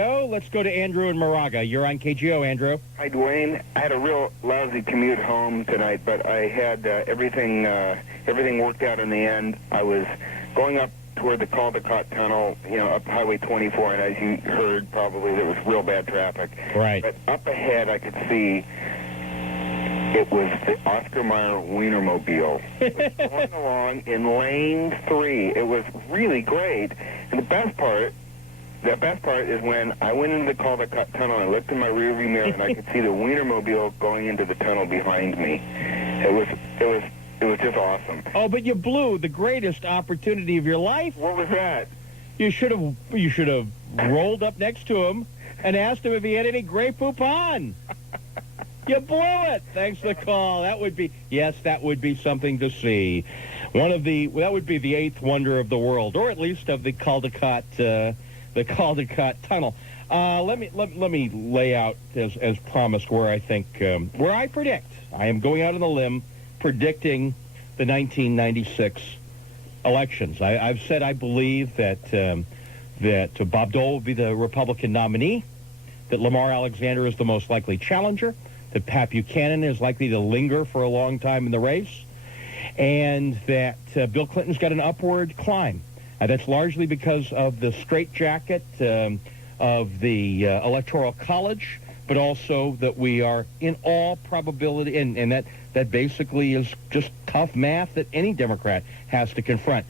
Oh, let's go to Andrew in Moraga. You're on KGO, Andrew. Hi, Duane. I had a real lousy commute home tonight, but I had everything worked out in the end. I was going up toward the Caldecott Tunnel, up Highway 24, and as you heard, probably there was real bad traffic. Right. But up ahead, I could see it was the Oscar Mayer Wienermobile. It was going along in lane 3. It was really great, and the best part is when I went into the Caldecott Tunnel, I looked in my rearview mirror, and I could see the Wienermobile going into the tunnel behind me. It was just awesome. Oh, but you blew the greatest opportunity of your life. What was that? You should have rolled up next to him and asked him if he had any Grey Poupon. You blew it. Thanks for the call. That would be something to see. That would be the eighth wonder of the world, or at least of the Caldecott Tunnel. Let me lay out as promised where I predict. I am going out on a limb predicting the 1996 elections. I've said I believe that Bob Dole will be the Republican nominee, that Lamar Alexander is the most likely challenger, that Pat Buchanan is likely to linger for a long time in the race, and that Bill Clinton's got an upward climb. That's largely because of the straitjacket of the Electoral College, but also that we are in all probability, and that basically is just tough math that any Democrat has to confront,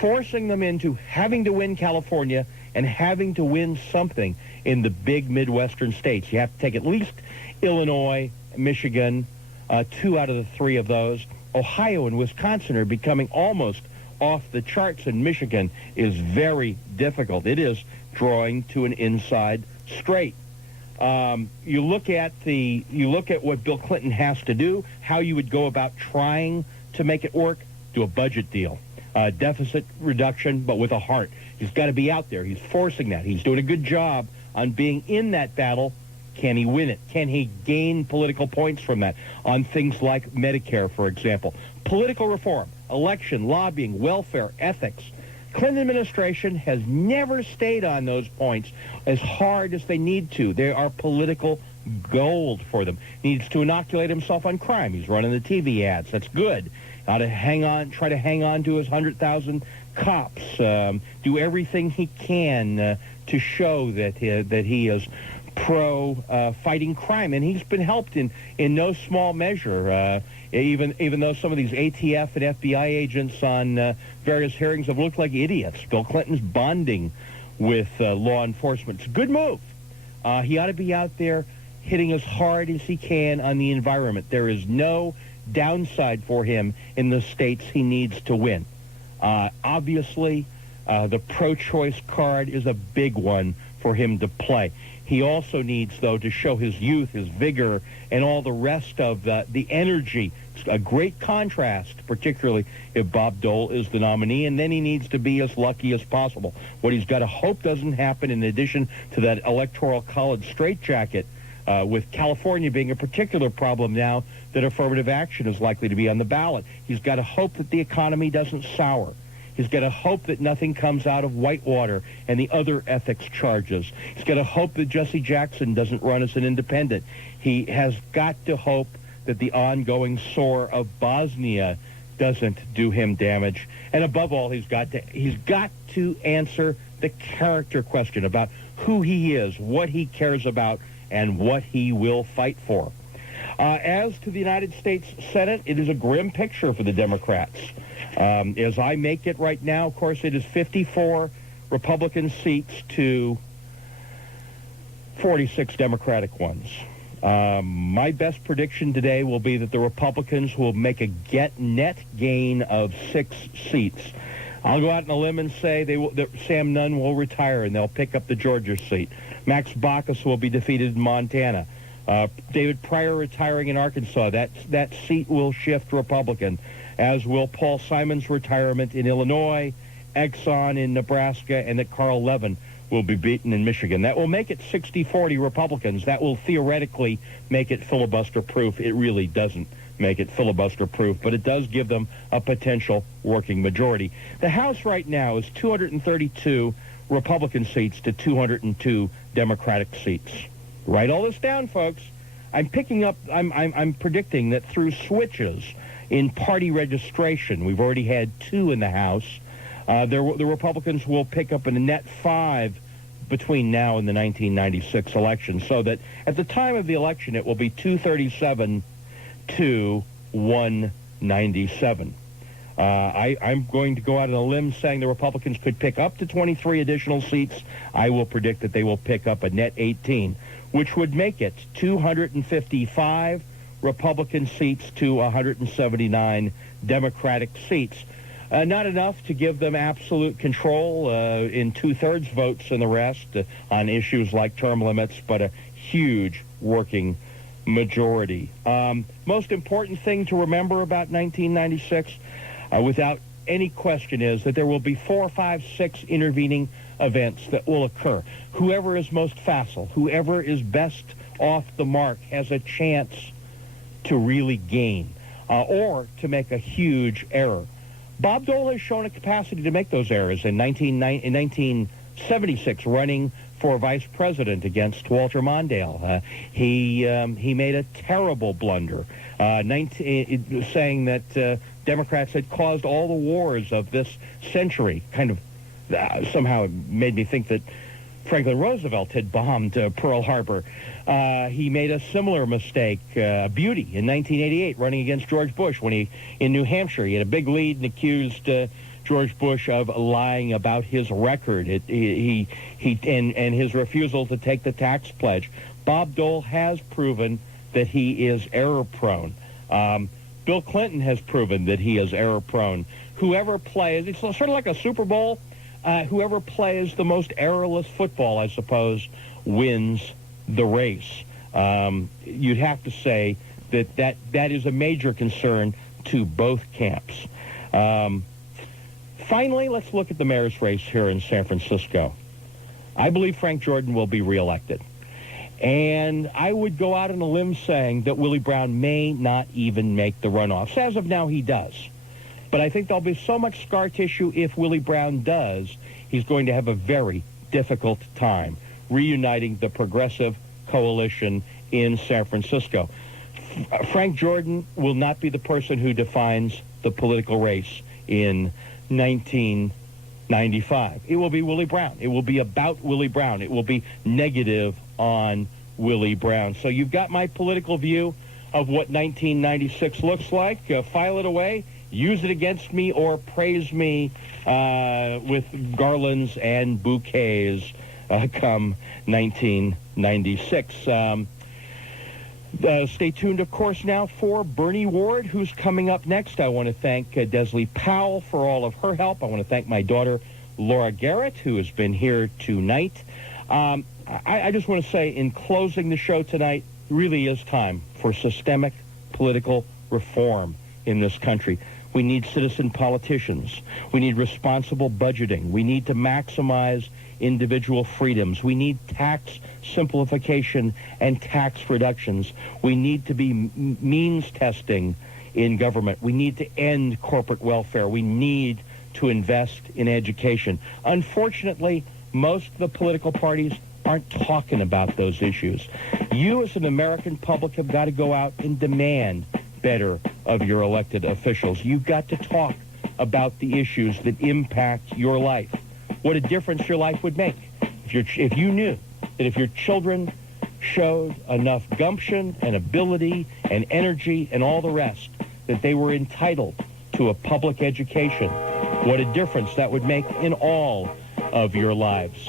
forcing them into having to win California and having to win something in the big Midwestern states. You have to take at least Illinois, Michigan, 2 out of the 3 of those. Ohio and Wisconsin are becoming almost off the charts, and Michigan is very difficult. It is drawing to an inside straight. You look at what Bill Clinton has to do, how you would go about trying to make it work. Do a budget deal, deficit reduction, but with a heart. He's got to be out there. He's forcing that. He's doing a good job on being in that battle. Can he win it? Can he gain political points from that on things like Medicare, for example? Political reform, election, lobbying, welfare, ethics. Clinton administration has never stayed on those points as hard as they need to. They are political gold for them. Needs to inoculate himself on crime. He's running the TV ads. That's good. Ought to try to hang on to his 100,000 cops. Do everything he can to show that he is pro-fighting crime, and he's been helped in no small measure. Even though some of these ATF and FBI agents on various hearings have looked like idiots, Bill Clinton's bonding with law enforcement. It's a good move. He ought to be out there hitting as hard as he can on the environment. There is no downside for him in the states he needs to win. Obviously, the pro-choice card is a big one for him to play. He also needs, though, to show his youth, his vigor, and all the rest of the energy. It's a great contrast, particularly if Bob Dole is the nominee, and then he needs to be as lucky as possible. What he's got to hope doesn't happen, in addition to that Electoral College straitjacket, with California being a particular problem now, that affirmative action is likely to be on the ballot. He's got to hope that the economy doesn't sour. He's got to hope that nothing comes out of Whitewater and the other ethics charges. He's got to hope that Jesse Jackson doesn't run as an independent. He has got to hope that the ongoing sore of Bosnia doesn't do him damage. And above all, he's got to answer the character question about who he is, what he cares about, and what he will fight for. As to the United States Senate, it is a grim picture for the Democrats. As I make it right now, of course, it is 54 Republican seats to 46 Democratic ones. My best prediction today will be that the Republicans will make a net gain of 6 seats. I'll go out on a limb and say that Sam Nunn will retire and they'll pick up the Georgia seat. Max Baucus will be defeated in Montana. David Pryor retiring in Arkansas. That seat will shift Republican, as will Paul Simon's retirement in Illinois, Exxon in Nebraska, and that Carl Levin will be beaten in Michigan. That will make it 60-40 Republicans. That will theoretically make it filibuster-proof. It really doesn't make it filibuster-proof, but it does give them a potential working majority. The House right now is 232 Republican seats to 202 Democratic seats. Write all this down, folks. I'm predicting that through switches in party registration, we've already had 2 in the House, the Republicans will pick up a net 5 between now and the 1996 election, so that at the time of the election, it will be 237 to 197. I'm going to go out on a limb saying the Republicans could pick up to 23 additional seats. I will predict that they will pick up a net 18, which would make it 255 Republican seats to 179 Democratic seats. Not enough to give them absolute control in 2/3 votes and the rest on issues like term limits, but a huge working majority. Most important thing to remember about 1996, without any question, is that there will be 4, 5, 6 intervening events that will occur. Whoever is most facile, whoever is best off the mark, has a chance to really gain or to make a huge error. Bob Dole has shown a capacity to make those errors in 1976, running for vice president against Walter Mondale. He made a terrible blunder, saying that Democrats had caused all the wars of this century. Kind of somehow it made me think that Franklin Roosevelt had bombed Pearl Harbor. He made a similar mistake, beauty, in 1988, running against George Bush in New Hampshire. He had a big lead and accused George Bush of lying about his record. And his refusal to take the tax pledge. Bob Dole has proven that he is error-prone. Bill Clinton has proven that he is error-prone. Whoever plays, it's sort of like a Super Bowl. Whoever plays the most errorless football, I suppose, wins the race. You'd have to say that is a major concern to both camps. Finally, let's look at the mayor's race here in San Francisco. I believe Frank Jordan will be reelected. And I would go out on a limb saying that Willie Brown may not even make the runoffs. As of now, he does. But I think there'll be so much scar tissue if Willie Brown does, he's going to have a very difficult time reuniting the progressive coalition in San Francisco. Frank Jordan will not be the person who defines the political race in 1995. It will be Willie Brown. It will be about Willie Brown. It will be negative on Willie Brown. So you've got my political view of what 1996 looks like. File it away. Use it against me or praise me with garlands and bouquets come 1996. Stay tuned, of course, now for Bernie Ward, who's coming up next. I want to thank Desley Powell for all of her help. I want to thank my daughter, Laura Garrett, who has been here tonight. I just want to say, in closing the show tonight, really is time for systemic political reform in this country. We need citizen politicians. We need responsible budgeting. We need to maximize individual freedoms. We need tax simplification and tax reductions. We need to be means testing in government. We need to end corporate welfare. We need to invest in education. Unfortunately, most of the political parties aren't talking about those issues. You as an American public have got to go out and demand better of your elected officials. You've got to talk about the issues that impact your life. What a difference your life would make if you knew that if your children showed enough gumption and ability and energy and all the rest that they were entitled to a public education. What a difference that would make in all of your lives.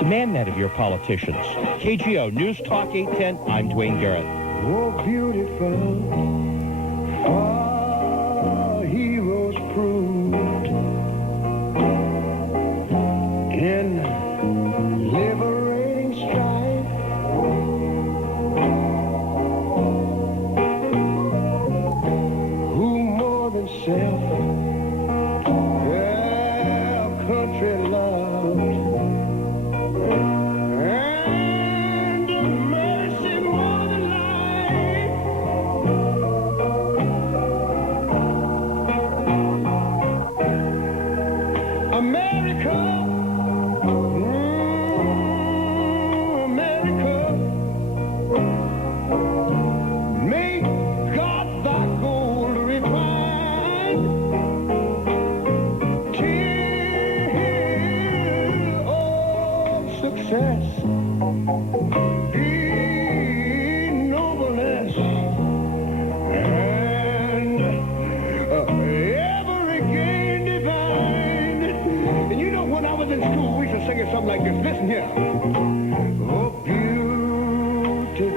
Demand that of your politicians. KGO News Talk 810. I'm Duane Garrett. Oh, beautiful, our heroes proved in liberating strife. Who more than self their country loved, and mercy more than life. America, may God thy gold refine, till all success be nobleness, and ever again divine. And you know, when I was in school, we used to sing it something like this. Listen here. Oh, beautiful,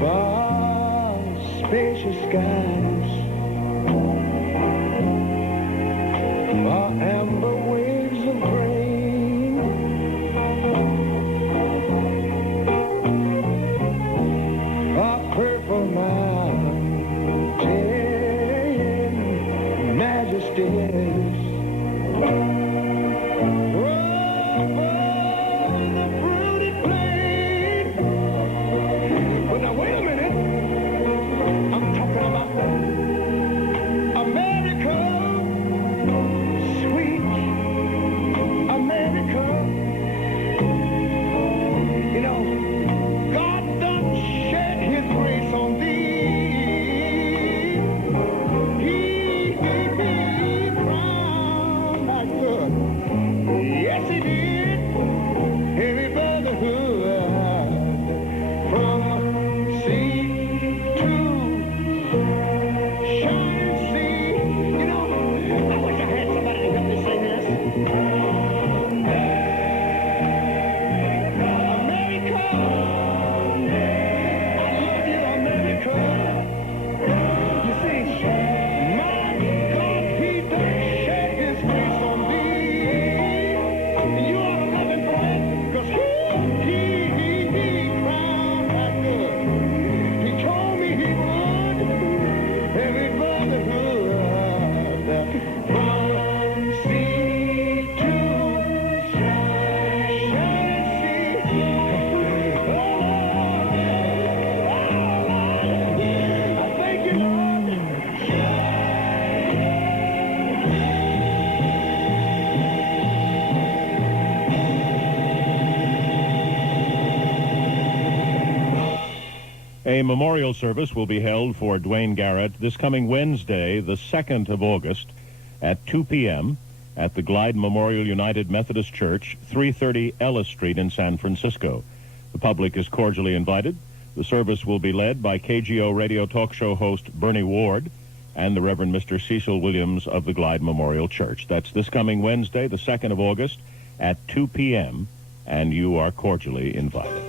vast, spacious skies, far amber waves of grain, far purple mountain majesties. But now wait a minute, I'm talking about America, sweet America. You know, God done shed his grace on thee. He crowned thy good. Yes, he did. Every brotherhood from sea to shining sea. You know, I wish I had somebody to help me sing this. America, I love you, America. You see, my God, he done shed his grace on thee. And you ought to love him for it, 'cause he crowned thy good. He told me he would. Every brotherhood from sea to shining sea. I thank you, Lord. A memorial service will be held for Duane Garrett this coming Wednesday, the 2nd of August, at 2 p.m. at the Glide Memorial United Methodist Church, 330 Ellis Street in San Francisco. The public is cordially invited. The service will be led by KGO Radio talk show host Bernie Ward and the Reverend Mr. Cecil Williams of the Glide Memorial Church. That's this coming Wednesday, the 2nd of August, at 2 p.m., and you are cordially invited.